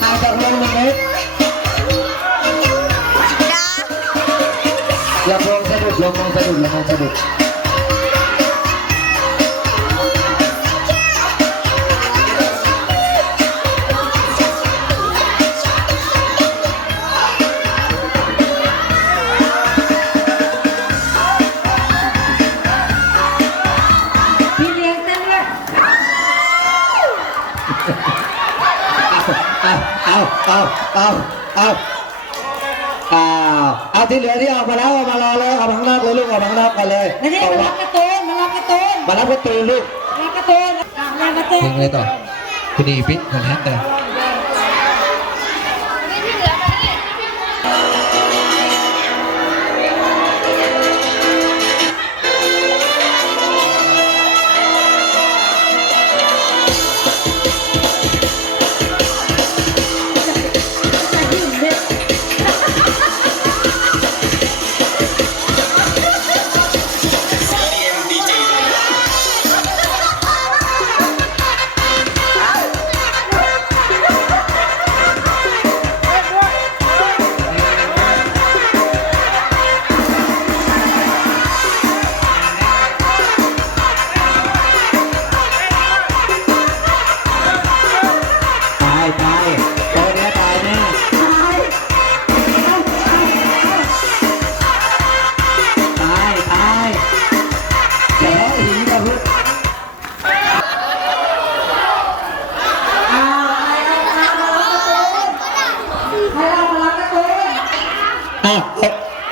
ห่างจากวงหนึ่งเมตรอย่าพลงสะดุดลงลงสะดุดลงสะดุด เอาที่เหลือที่ออกมาแล้วเอามารอเลยเอามาข้างนอกเลยลูกเอามาข้างนอกกันเลยไม่ใช่เอามารับการ์ตูนมารับการ์ตูนมารับประตูลูกมารับการ์ตูนมารับการ์ตูเพลนงอะไรต่อคุณดีพิษของแฮกเลย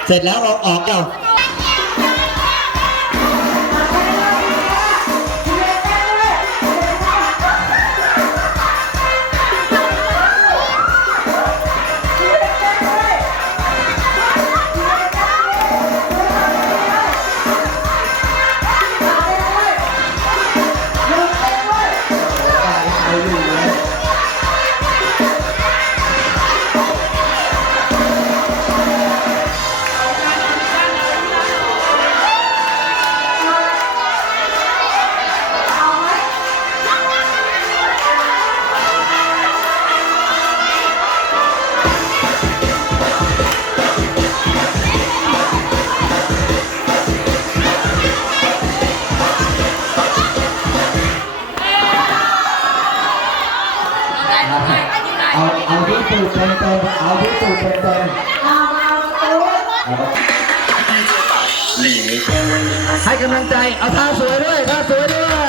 เสร็จแล้วเราออกเอา เอาที่ตูดเป็นตรงเอาเอาการ์ตูนให้กำลังใจ เอาท่าสวยด้วยท่าสวยด้วย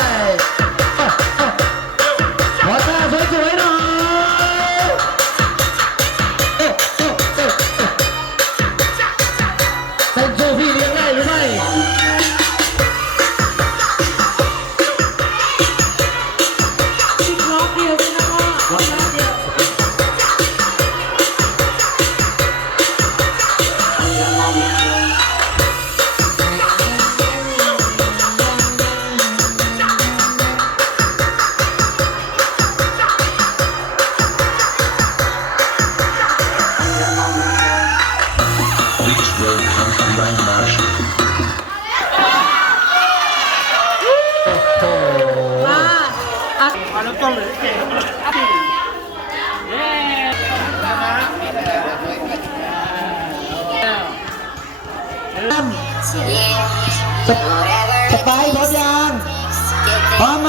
Vamos.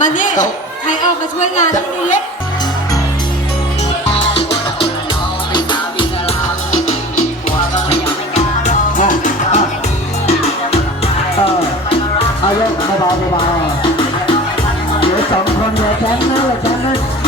มานี่ใครออกมาช่วยงานที่นี้อะอะเออเอาเยอะเบาๆเบาๆเหลือสองคนเหลือแชมป์นะหลือแชมป์นะ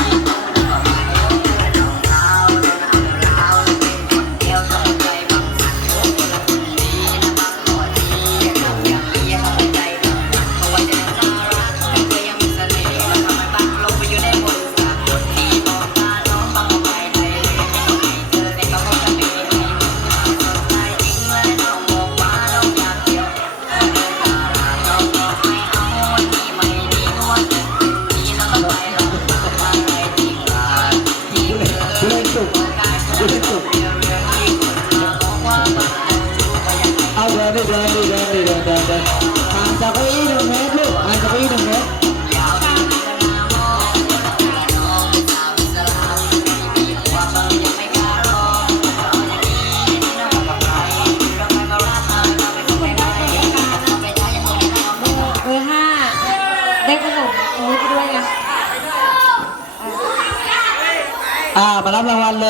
มารับรางวัลเล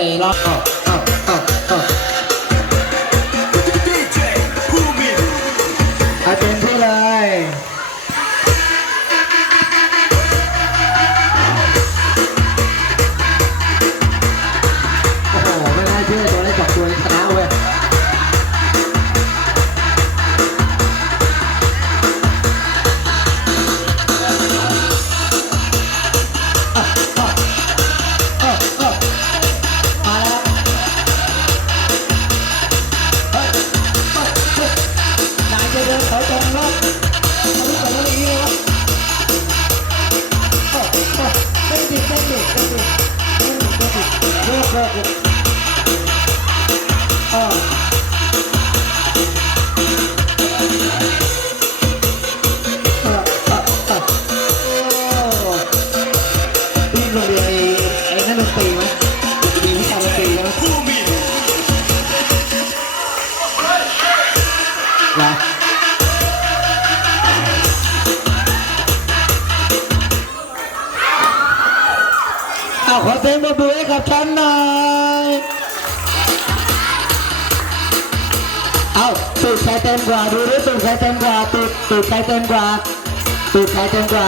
ยรอ กกันหน่อยเอาติดใครเต็มกว่าดูดิติดใครเต็มกว่าติดติดใครเต็มกว่าติดใครเต็มกว่า